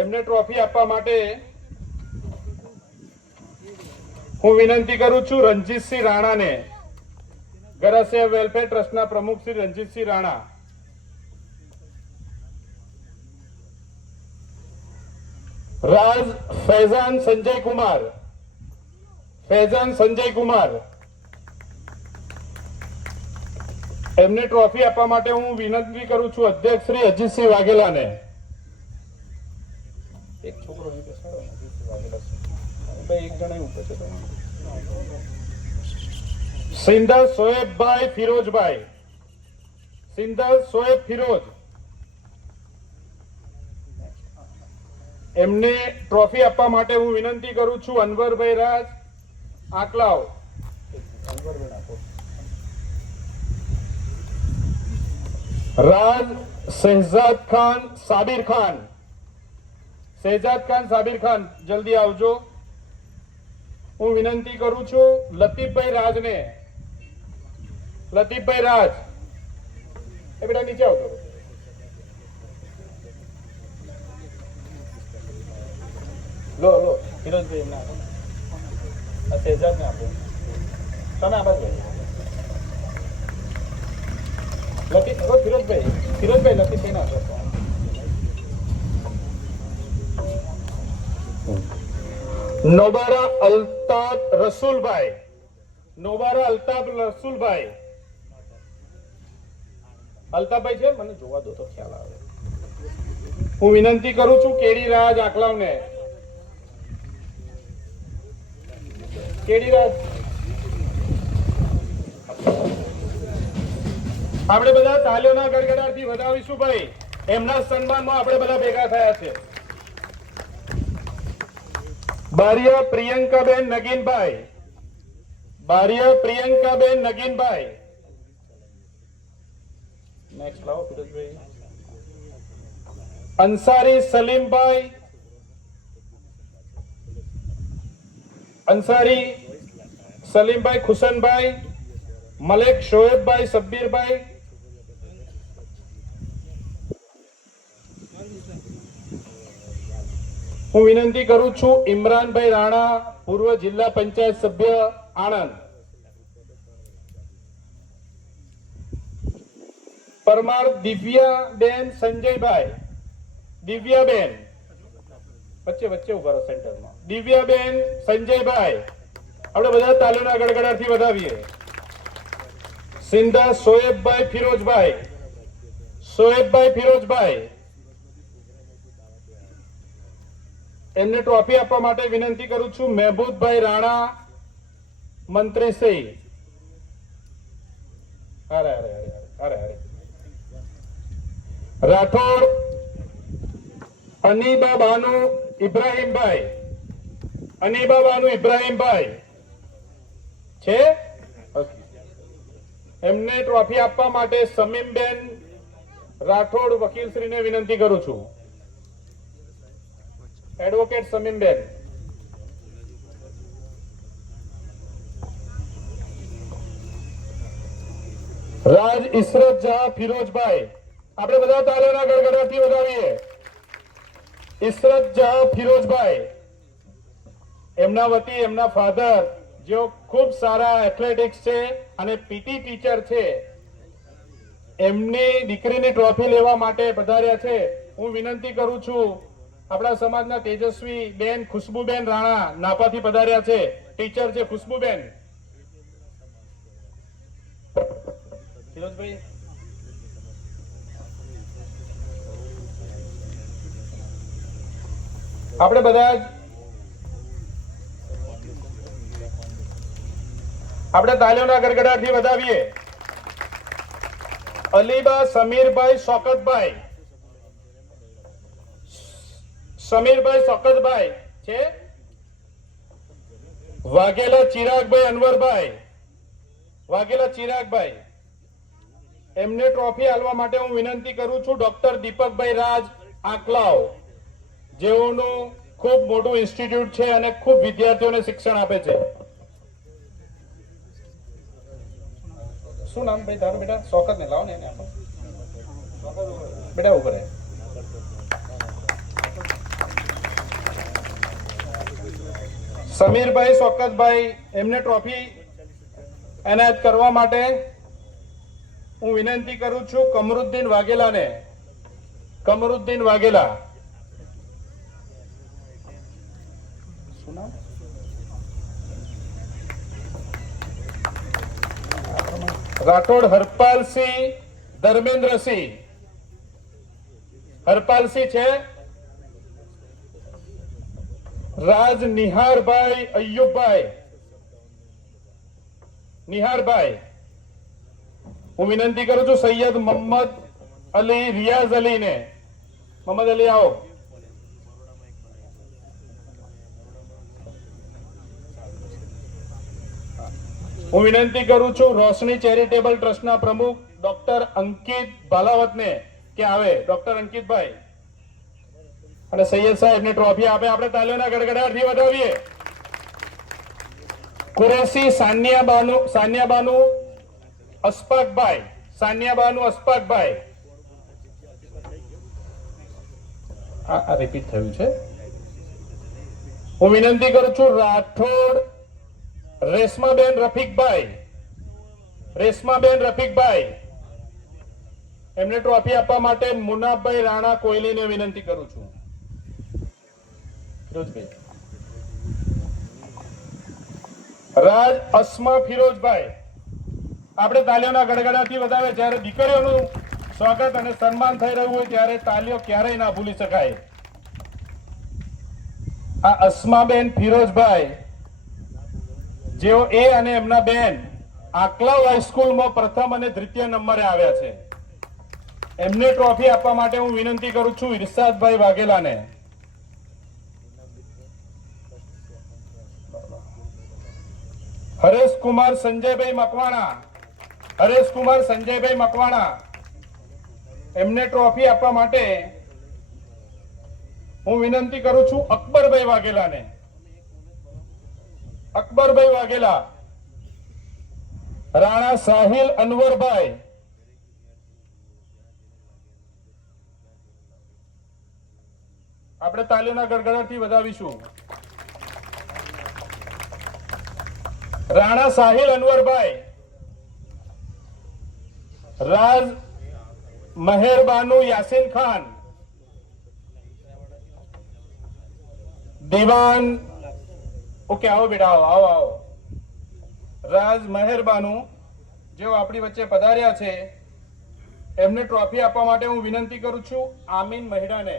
એમને ટ્રોફી આપવા માટે હું વિનંતી કરું છું રણજીતસિંહ રાણાને, ગરાસિયા વેલફેર ટ્રસ્ટના પ્રમુખ શ્રી રણજીતસિંહ રાણા. રાજ ફૈઝાન સંજય કુમાર, ફૈઝાન સંજય કુમાર, એમને ટ્રોફી આપવા માટે હું વિનંતી કરું છું અધ્યક્ષ શ્રી અજીતસિંહ વાઘેલાને. એક છોકરો એક જણા સિંધર સોએબભાઈ ફિરોજભાઈ, સિંધર સોએબ ફિરોજ, એમને ટ્રોફી આપવા માટે હું વિનંતી કરું છું અનવરભાઈ રાજ આકલાવ. રાજ શહેજાદ ખાન સાબિર ખાન, શહેજાદ ખાન સાબિર ખાન જલ્દી આવજો. હું વિનંતી કરું છું લતીફભાઈ રાજને, લતીફભાઈ રાજ એ બેટા નીચે આવજો. લો લો ફિરોજભાઈ એમને આપો, આ શહેજાદને આપો. તમે આબાદ ભાઈ લતીફ, ફિરોજભાઈ ફિરોજભાઈ લતીફભાઈને આપો. નોબારા અલ્તાફ રસુલભાઈ, નોબારા અલ્તાફ રસુલભાઈ, અલ્તાફભાઈ છે, મને જોવા દો તો ખ્યાલ આવે. હું વિનંતી કરું છું કેડી રાજ આકલાવને, કેડી રાજ. આપણે બધા તાલીઓના ગડગડાટથી વધાવીશું ભાઈ, એમના સન્માનમાં આપણે બધા ભેગા થયા છે. બારિયા પ્રિયંકાબેન નગીનભાઈ, બારિયા પ્રિયંકાબેન નગીનભાઈ. નેક્સ્ટ લાવો ફિરોજભાઈ. અંસારી સલીમભાઈ, અંસારી સલીમભાઈ ખુશનભાઈ, મલેક શોએબભાઈ સબ્બીરભાઈ, હું વિનંતી કરું છું ઇમરાનભાઈ રાણા, પૂર્વ જિલ્લા પંચાયત સભ્ય આણંદ. પરમાર દિવ્યાબેન સંજયભાઈ, દિવ્યાબેન વચ્ચે વચ્ચે ઉભા રહો સેન્ટરમાં. દિવ્યાબેન સંજયભાઈ, આપણે બધા તાલીઓના ગડગડાટથી વધાવીએ. સિંધા સોએબભાઈ ફિરોજભાઈ, સોએબભાઈ ફિરોજભાઈ, એમને ટ્રોફી આપવા માટે વિનંતી કરું છું મહેબૂબભાઈ રાણા મંત્રીશ્રી. અરે અરે અરે અરે અરે રાઠોડ અનીબા બાનુ ઇબ્રાહીમભાઈ, અનીબા બાનુ ઇબ્રાહીમભાઈ છે, એમને ટ્રોફી આપવા માટે સમીમબેન રાઠોડ વકીલશ્રીને વિનંતી કરું છું. એડવોકેટ સમીમબેન. રાજ ઇસરત જહા ફિરોજભાઈ, આપણે બધા તાલીઓના ગડગડાટથી વધાવીએ. ઇસરત જહા ફિરોજભાઈ, એમના વતી એમના ફાધર જેઓ ખૂબ સારા એથ્લેટિક્સ છે અને પીટી ટીચર છે, એમની દીકરીની ટ્રોફી લેવા માટે પધાર્યા છે. હું વિનંતી કરું છું આપણા સમાજના તેજસ્વી બેન ખુશ્બુબેન રાણા નાપાથી પધાર્યા છે, ટીચર છે ખુશ્બુબેન. ફિરોજભાઈ આપણે બધા જ આપણે તાલીઓના ગડગડાટથી વધાવીએ. અલીબા સમીરભાઈ શોકતભાઈ, સમીરભાઈ શોકતભાઈ છે. વાઘેલા ચિરાગભાઈ અનવરભાઈ, વાઘેલા ચિરાગભાઈ, એમને ટ્રોફી આપવા માટે હું વિનંતી કરું છું ડોક્ટર દીપકભાઈ રાજ આકલાવ, જેઓનું ખૂબ મોટું ઇન્સ્ટિટ્યૂટ છે અને ખૂબ વિદ્યાર્થીઓને શિક્ષણ આપે છે. શું નામ ભાઈ તારું બેટા? શોકત ને લાવો ને એને આપો બેટા, ઉપર સમીરભાઈ શોકતભાઈ એમને ટ્રોફી એનાયત કરવા માટે હું વિનંતી કરું છું કમરુદ્દીન વાઘેલાને. કમરુદ્દીન વાઘેલા. શું નામ? રાઠોડ હરપાલસિંહ ધર્મેન્દ્રસિંહ. હરપાલસિંહ છે. રાજ નિહારભાઈ અયુબભાઈ. નિહારભાઈ. હું વિનંતી કરું છું સૈયદ મોહમ્મદ અલી રિયાઝ અલી ને. મોહમ્મદ અલી આવો. હું વિનંતી કરું છું રોશની ચેરિટેબલ ટ્રસ્ટના પ્રમુખ ડોક્ટર અંકિત ભાલાવતને કે આવે. ડોક્ટર અંકિતભાઈ અને સૈયદ સાહેબને ટ્રોફી આપે. આપણે તાલીઓના ગડગડાટથી વધાવીએ. કુરેશી સાનિયાબાનુ અશફાકભાઈ. સાનિયાબાનુ અશફાકભાઈ. આ રિપીટ થયું છે. હું વિનંતી કરું છું રાઠોડ રેશમાબેન રફીકભાઈ. રેશમાબેન રફીકભાઈ એમને ટ્રોફી આપવા માટે મુનાફભાઈ રાણા કોયલીને વિનંતી કરું છું. રાજ અસ્મા ફિરોજભાઈ. આપણે તાલીઓના ગડગડાથી વધારે. જ્યારે દીકરીઓનું સ્વાગત અને સન્માન થઈ રહ્યું હોય ત્યારે તાલીઓ ક્યારેય ના ભૂલી શકાય. આ અસ્માબેન ફિરોજભાઈ જેઓ એ અને એમના બેન આકલાવ હાઈસ્કૂલમાં પ્રથમ અને દ્વિતીય નંબરે આવ્યા છે. એમને ટ્રોફી આપવા માટે હું વિનંતી કરું છું ઇરશાદભાઈ વાઘેલાને. હરેશકુમાર સંજયભાઈ મકવાણા. હરેશકુમાર સંજયભાઈ મકવાણા એમને ટ્રોફી આપવા માટે હું વિનંતી કરું છું અકબરભાઈ વાઘેલાને. અકબરભાઈ વાઘેલા. રાણા સાહિલ અનવરભાઈ. આપણે તાલીઓના ગડગડાટથી વધાવીશું. રાણા સાહિલ અનવરભાઈ. રાજ મહેરબાનુ યાસીન ખાન. દીવાન. ઓકે આવો બેટા આવો આવો આવો. રાજ મહેરબાનુ જેઓ આપણી વચ્ચે પધાર્યા છે એમને ટ્રોફી આપવા માટે હું વિનંતી કરું છું આમીન મહિડાને.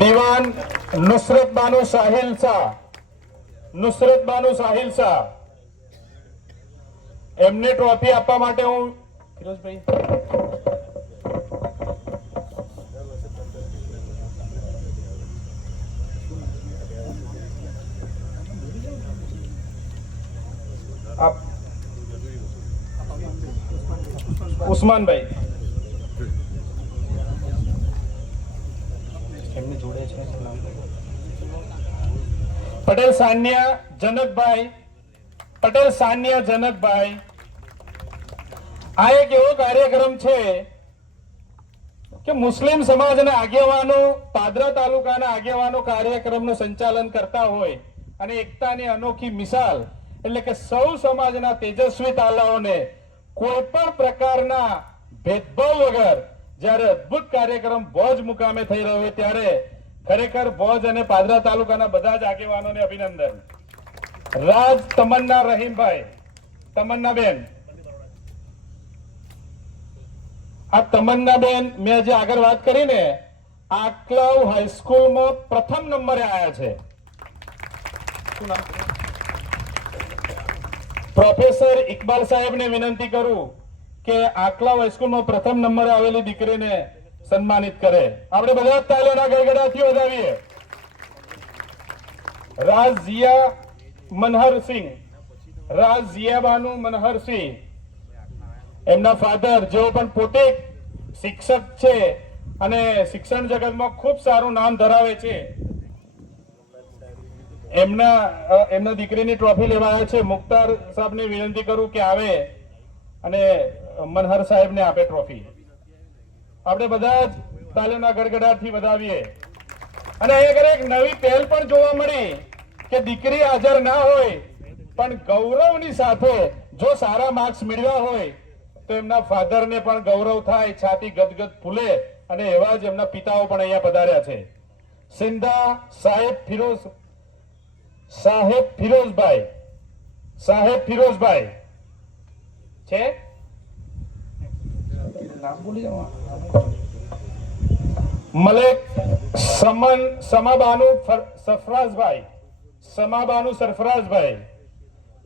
દીવાન નુસરત બાનુ સાહિલ શાહ. નુસરત બાનુ સાહિલ શાહ એમને ટ્રોફી આપવા માટે હું ફિરોઝભાઈ ઉસ્માનભાઈ એમને જોડે છે. પટેલ સાનિયા જનકભાઈ. પટેલ સાનિયા જનકભાઈ. આ એક એવો કાર્યક્રમ છે કે મુસ્લિમ સમાજના આગેવાનો પાદરા તાલુકાના આગેવાનો કાર્યક્રમનું સંચાલન કરતા હોય અને એકતાની અનોખી મિસાલ એટલે કે સૌ સમાજના તેજસ્વી તાલાઓને કોઈ પણ પ્રકારના ભેદભાવ વગર જ્યારે અદ્ભુત કાર્યક્રમ ભોજ મુકામે થઈ રહ્યો હોય ત્યારે ખરેખર ભોજ અને પાદરા તાલુકાના બધા જ આગેવાનોને અભિનંદન. રાજ તમન્ના રહીમભાઈ. તમન્નાબેન. આ તમન્નાબેન મેં જે આગળ વાત કરી ને આકલાવ હાઈસ્કૂલમાં પ્રથમ નંબરે આવ્યા છે. શું નામ? પ્રોફેસર ઇકબાલ સાહેબને વિનંતી કરું કે આકલાવ હાઈસ્કૂલમાં પ્રથમ નંબરે આવેલી દીકરીને સન્માનિત કરે. આપણે બધા તાલીઓના ગડગડાથી વધાવીએ. રાજ જિયા મનહરસિંહ. રાજ જિયાબાનુ મનહરસિંહ એમના ફાધર જેઓ પણ પોતે શિક્ષક છે અને શિક્ષણ જગતમાં ખૂબ સારું નામ ધરાવે છે એમના દીકરીની ટ્રોફી લેવાયા છે. મુખ્તાર સાહેબને વિનંતી કરું કે આવે અને મનહર સાહેબને આપે ટ્રોફી. આપણે બધા જ તાલીઓના ગડગડાટથી વધાવીએ. અને અહીંયા એક નવી પહેલ પણ જોવા મળી કે દીકરી હાજર ના હોય પણ ગૌરવની સાથે જો સારા માર્ક્સ મેળવ્યા હોય તો એમના ફાધરને પણ ગૌરવ થાય, છાતી ગદગદ ફૂલે. અને એવા જ એમના પિતાઓ પણ અહીંયા પધાર્યા છે. સિંધા સાહેબ ફિરોઝભાઈ છે. મલેક સમાબાનુ સરફરાઝભાઈ,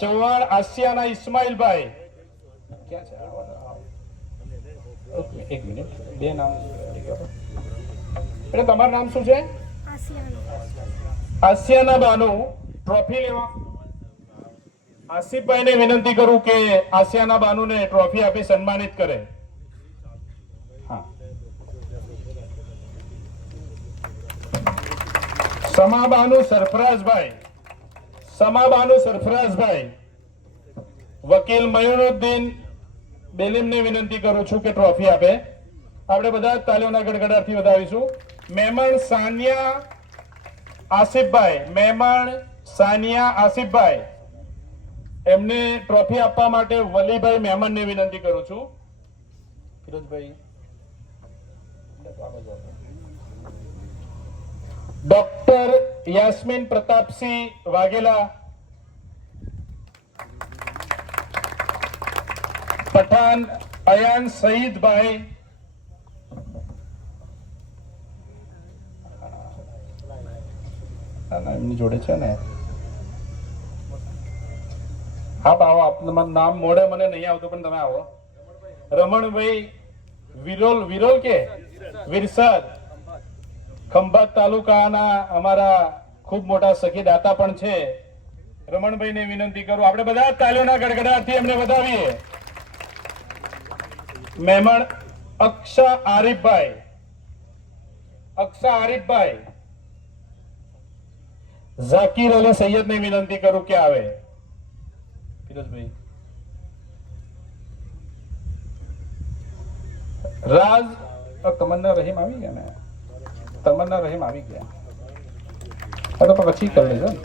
ચૌહાણ આસિયાના ઇસ્માઇલભાઈ. ક્યાં છે? એક મિનિટ, બે નામ. એટલે તમારું નામ શું છે? આસિયાના બાનુ. ટ્રોફી લેવા આસિફભાઈને વિનંતી કરું કે આસિયાના બાનુને ટ્રોફી આપી સન્માનિત કરે. હા. સમાબાનુ સરફરાઝભાઈ, વકીલ મયુનુદ્દીન બેલીમને વિનંતી કરું છું કે ટ્રોફી આપે. આપણે બધા તાલીઓના ગડગડાટથી વધાવીશું. મહેમાન સાનિયા આસિફભાઈ, એમને ટ્રોફી આપવા માટે વલીભાઈ મહેમાનને વિનંતી કરું છું. ફિરોઝભાઈ. ડોક્ટર યાસ્મીન પ્રતાપસિંહ વાઘેલા, પઠાણ અયાન સઈદભાઈ, એમની જોડે છે ને. હા આવો, આપનું નામ મોડે મને નહીં આવતું પણ તમે આવો. રમણભાઈ વિરોલ કે વિરસદ, ખંભાત તાલુકાના અમારા ખૂબ મોટા સખીદાતા પણ છે. રમણભાઈને વિનંતી કરું. આપણે બધા તાલીઓના ગડગડાટથી એમને વધાવીએ. મહેમાન અક્ષા આરિફભાઈ, ઝાકીર અલી સૈયદ ને વિનંતી કરું કે આવે. ફિરોઝભાઈ. તમન્ના રહીમ આવી ગયા ને? તમન્ના રહીમ આવી ગયા. તો પછી કરી લેજો ને.